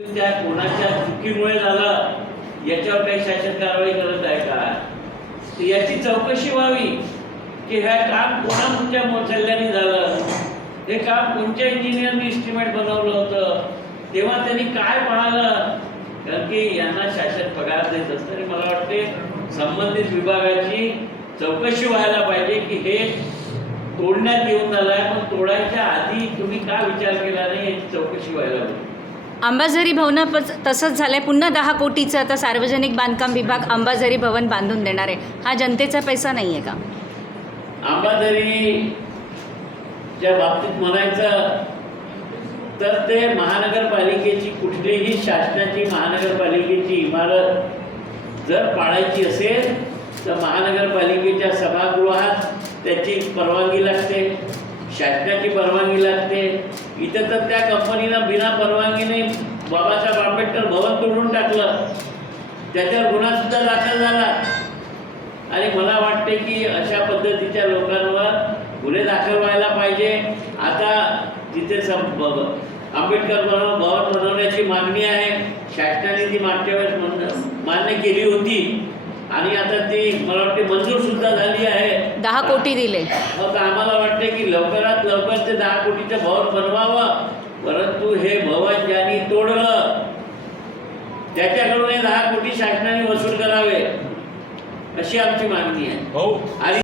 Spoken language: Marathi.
त्या कोणाच्या चुकीमुळे झालं याच्यावर काही शासन कारवाई करत आहे का? याची चौकशी व्हावी की ह्या काम कोणा तुमच्या मोचल्याने झालं? हे काम कोणत्या इंजिनियरनी इस्टिमेट बनवलं होतं? तेव्हा त्यांनी काय पाहिलं? कारण की यांना शासन पगार देत असतं आणि मला वाटते संबंधित विभागाची चौकशी व्हायला पाहिजे की हे तोडण्यात येऊन झालंय पण तोडायच्या आधी तुम्ही का विचार केला नाही? याची चौकशी व्हायला पाहिजे. अंबाझरी भवना तसंच झालंय. पुन्हा दहा कोटीचं आता सार्वजनिक बांधकाम विभाग अंबाझरी भवन बांधून देणार आहे. हा जनतेचा पैसा नाही आहे का अंबाझरीच्या बाबतीत म्हणायचं तर ते महानगरपालिकेची कुठलीही शासनाची महानगरपालिकेची इमारत जर पाळायची असेल तर महानगरपालिकेच्या सभागृहात त्याची परवानगी लागते. शासनाची परवानगी लागते. इथं तर त्या कंपनीनं बिना परवानगीने बाबासाहेब आंबेडकर भवन तोडून टाकलं. त्याच्यावर गुन्हा सुद्धा दाखल झाला. आणि मला वाटते की अशा पद्धतीच्या लोकांवर गुन्हे दाखल व्हायला पाहिजे. आता तिथे सं- ब- आंबेडकर भवन भवन बनवण्याची मागणी आहे. शासनाने ती मागच्या वेळेस मान्य केली होती. आणि आता ती मला वाटते मंजूर सुद्धा झाली आहे. दहा कोटी दिले. मग आम्हाला वाटते की लवकरात लवकर ते दहा कोटीचं भवन बनवावं. परंतु हे भवन ज्यांनी तोडलं त्याच्याकडून हे दहा कोटी शासनाने वसूल करावे. अशी आमची मागणी आहे. भाऊ आणि